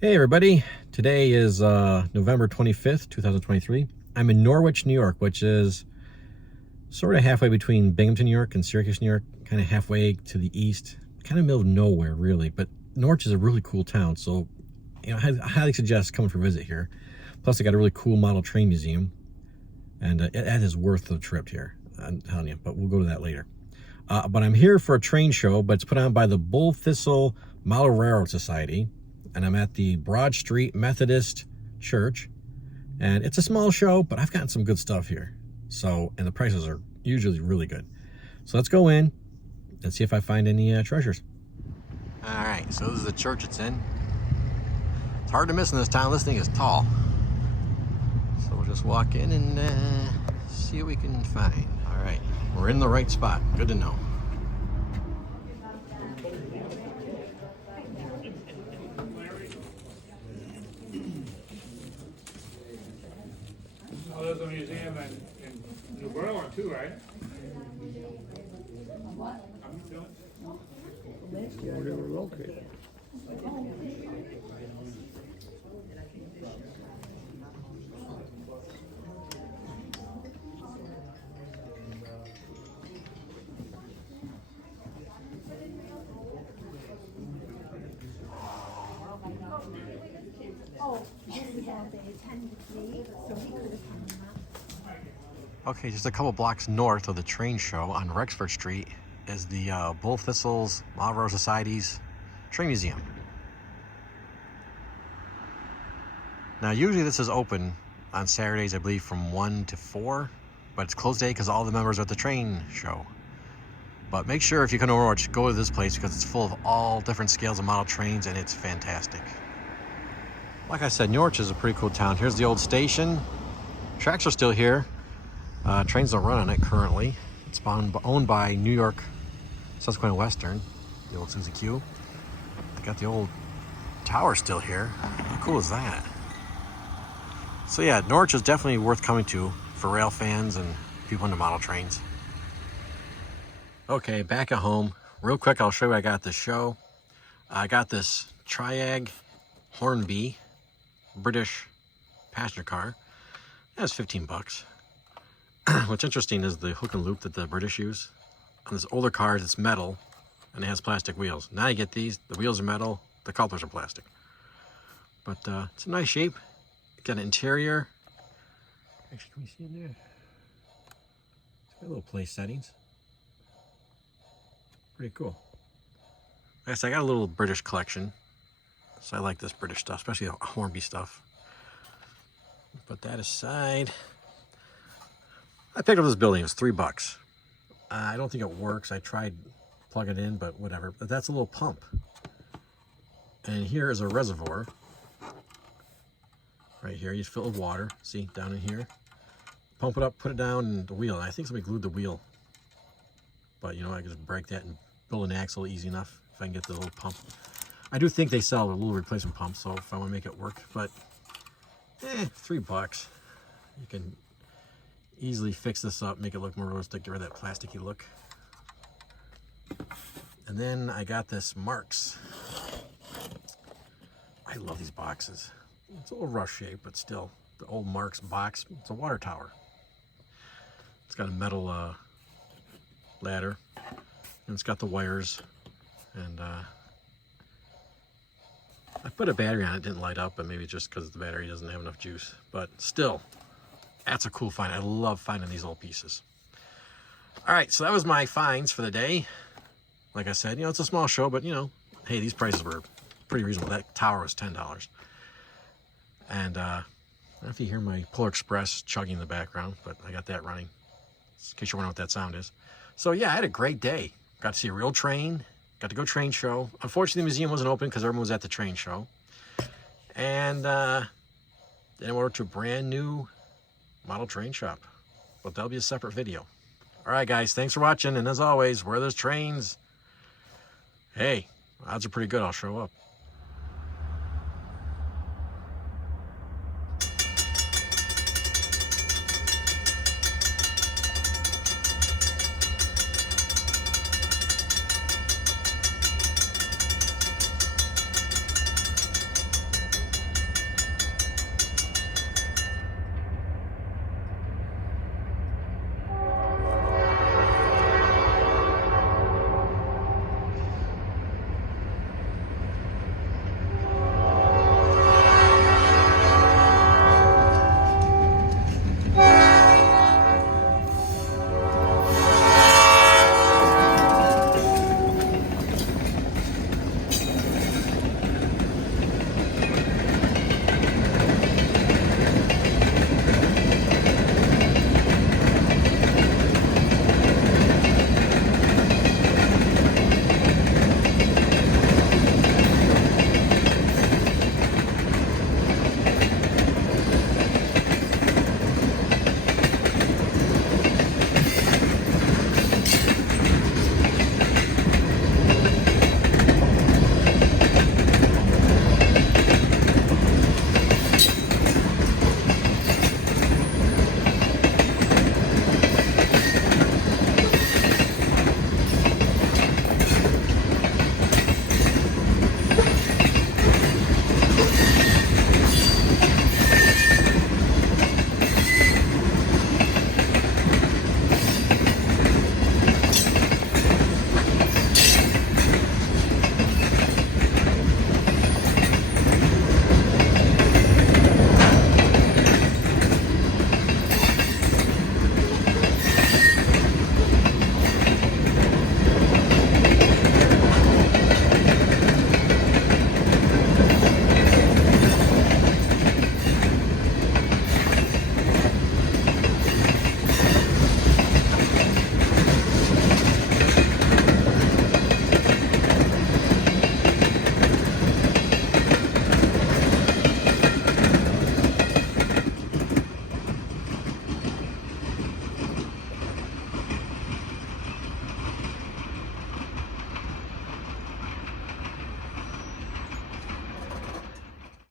Hey everybody, today is November 25th, 2023. I'm in Norwich, New York, which is sort of halfway between Binghamton, New York and Syracuse, New York, kind of halfway to the east, kind of middle of nowhere really, but Norwich is a really cool town, so I highly suggest coming for a visit here. Plus they got a really cool model train museum, and it is worth the trip here, I'm telling you, but we'll go to that later. But I'm here for a train show, but it's put on by the Bulthistle Model Railroad Society, and I'm at the Broad Street Methodist Church, and it's a small show, but I've gotten some good stuff here. So, and the prices are usually really good. So let's go in and see if I find any treasures. All right, so this is the church it's in. It's hard to miss in this town. This thing is tall. So we'll just walk in and see what we can find. All right, we're in the right spot. Good to know. Oh, there's a museum in New Berlin too, right? Where they were located. Okay, just a couple blocks north of the train show on Rexford Street is the Bulthistle Model Railroad Society's train museum. Now, usually this is open on Saturdays, I believe, from 1 to 4, but it's closed today because all the members are at the train show. But make sure if you come to Norwich, go to this place because it's full of all different scales of model trains and it's fantastic. Like I said, Norwich is a pretty cool town. Here's the old station. Tracks are still here. Trains don't run on it currently. It's owned by York Susquehanna Western, the old Susie Q. They got the old tower still here. How cool is that? So yeah, Norwich is definitely worth coming to for rail fans and people into model trains. Okay, back at home. Real quick, I'll show you what I got at the show. I got this Triag Hornby British passenger car. That's 15 bucks. What's interesting is the hook and loop that the British use. On this older cars, it's metal, and it has plastic wheels. Now you get these, the wheels are metal, the couplers are plastic. But it's a nice shape. Got an interior. Actually, can we see in there? It's got little place settings. Pretty cool. I guess I got a little British collection, so I like this British stuff, especially the Hornby stuff. Put that aside. I picked up this building. It was 3 bucks. I don't think it works. I tried plugging it in, but whatever. But that's a little pump. And here is a reservoir. Right here, you fill it with water. See, down in here. Pump it up, put it down in the wheel. And I think somebody glued the wheel. But you know, I can just break that and build an axle easy enough if I can get the little pump. I do think they sell a little replacement pump, so if I want to make it work. But 3 bucks. You can easily fix this up, make it look more realistic, get rid of that plasticky look. And then I got this Marks. I love these boxes. It's a little rough shape, but still, the old Marks box. It's a water tower. It's got a metal ladder, and it's got the wires, and I put a battery on it, didn't light up, but maybe just because the battery doesn't have enough juice, but still, that's a cool find. I love finding these little pieces. All right, so that was my finds for the day. Like I said, it's a small show, but hey, these prices were pretty reasonable. That tower was $10. And I don't know if you hear my Polar Express chugging in the background, but I got that running, in case you're wondering what that sound is. So yeah, I had a great day. Got to see a real train, got to go train show. Unfortunately, the museum wasn't open because everyone was at the train show. And then I went over to a brand new model train shop, but that'll be a separate video. All right, guys, thanks for watching. And as always, where there's trains, hey, odds are pretty good I'll show up.